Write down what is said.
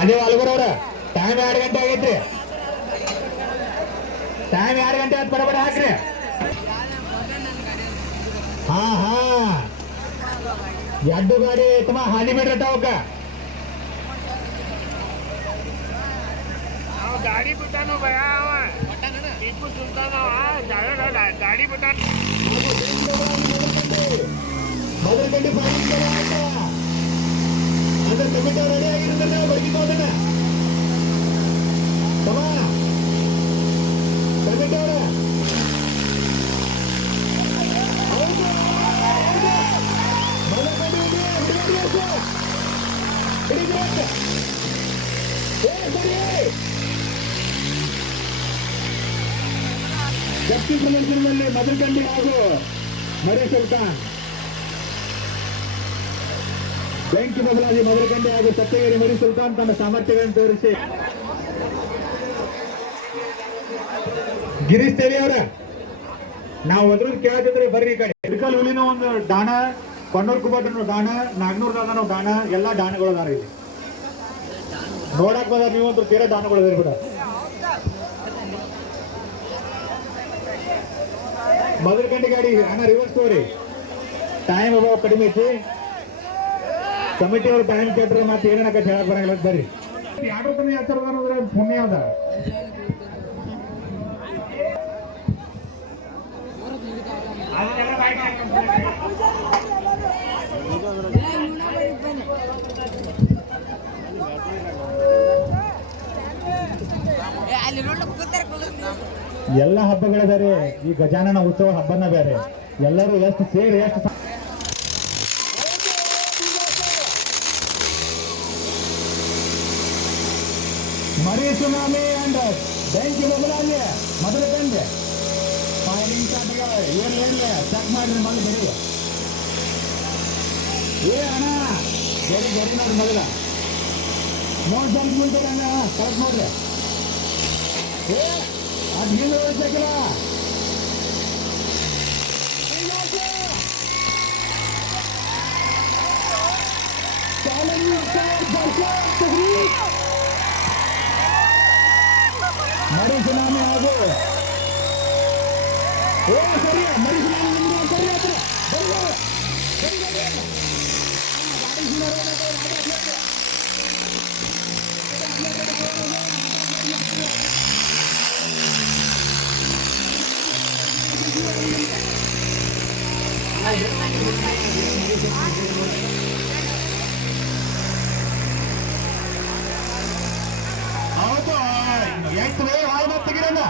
ಅದೇ ಅಲ್ಗೂರವ್ರ ಟೈಮ್ 2 ಗಂಟೆ ಆಗೈತ್ರಿ. ಟೈಮ್ 2 ಗಂಟೆ ಆಯ್ತು, ಬಡ ಹಾಕ್ರಿ. ಹಾ ಹಾ ಎರಡು ಗಾಡಿ ತಮ್ಮ ಹಾನಿ ಬಿಡ್ರಟ ಅವಕ್ಕ गाड़ी बुतानो भया टीपू सुल्तान गाड़ी बुता ಮೊದಲಗಂಡಿ ಅಂದ್ರೆ ಕಮಿಟಿ ರೆಡಿ ಆಗಿರ್ತಾನೆ ಬಡಗಿ ಹೋದನ ತಮ್ಮ ಕಮಿಟಿ ಅವರ ಶಕ್ತಿ ಪ್ರದರ್ಶನದಲ್ಲಿ ಮದರಕಂಡಿ ಹಾಗೂ ಮರಿ ಸುಲ್ತಾನ್, ಬೆಂಕಿ ಬದಲಾಗಿ ಮದರಕಂಡಿ ಹಾಗೂ ಸತ್ಯಗಿರಿ ಮರಿ ಸುಲ್ತಾನ್ ತಮ್ಮ ಸಾಮರ್ಥ್ಯಗಳನ್ನು ತೋರಿಸಿ. ಗಿರೀಶ್ ತೇಲಿ ಅವರ ನಾವು ಅದ್ರದ್ದು ಕೇಳ್ತಿದ್ರೆ ಬರ್ರಿ. ಈ ಕಡೆ ಇಡ್ಕಲ್ ಹುಲಿನೂ ಒಂದು ಡಾಣ, ಕೊನ್ನೂರ್ ಕುಬಟನು ಡಾಣ, ನಾಗನೂರ್ ದಾದನು ಡಾಣ, ಎಲ್ಲಾ ಡಾಣಗಳು ಅದಾರ ಇಲ್ಲಿ ನೋಡಕ್ ಬಂದಾರ. ನೀವಂತೂ ತೀರಾ ಡಾಣಗಳು ಅದಾರ ಬಿಡ. ಮದರಕಂಡಿ ಗಾಡಿ ಅಣ್ಣ ರಿವರ್ಸ್ ತೋರಿ. ಟೈಮ್ ಅಭಾವ ಕಡಿಮೆ ಐತಿ. ಕಮಿಟಿ ಅವ್ರು ಟೈಮ್ ಕೇಳ್ರೆ ಮತ್ತೆ ಏನೇನಕ ಹೇಳಕ್ ಬರಂಗಿಲ್ಲ. ಬರ್ರಿ. ಯಾರು ತನ ಹತ್ತಿರದ ಅನ್ನೋದ್ರೆ ಪುಣ್ಯ ಅದ. ಎಲ್ಲ ಹಬ್ಬಗಳ ಬೇರೆ, ಈ ಗಜಾನನ ಉತ್ಸವ ಹಬ್ಬನ ಬೇರೆ. ಎಲ್ಲರೂ ಎಷ್ಟು ಸೇರಿ ಎಷ್ಟು ಮರಿ ಸುನಾಮಿ ಅಂಡ್ ಬೆಂಕಿ ಬದಲಾಗಿ ಮದರಕಂಡಿ ಫೈರಿಂಗ್ ಸ್ಟಾರ್ಟ್ ಏನ್ ಚೆಕ್ ಮಾಡ್ರಿ ಮಲ್ಲಿ ಬರೀ. ಏ ಅಣ್ಣ ಗಡಿ ಗಡಿ ನೋಡ್ರಿ ಮೊದಲ ನೋಡ್ ಸ್ವಲ್ಪ ಮುಂದೆ ಅಣ್ಣ ಕರೆಕ್ಟ್ ನೋಡ್ರಿ. ಏ ಅದು ಹಿಂದೆ ಓಡಿಸಬೇಕಿಲ್ಲ. ಮರಿ ಸುನಾಮಿ ಹಾಗೂ ಸರಿ ಮರಿ ಸುನಾಮಿ ಸರಿ ಹತ್ರ ಹೌದು. ಆಯ್ತು ಹಾಳು ಮತ್ತೆ ತೆಗಿರಲ್ಲ.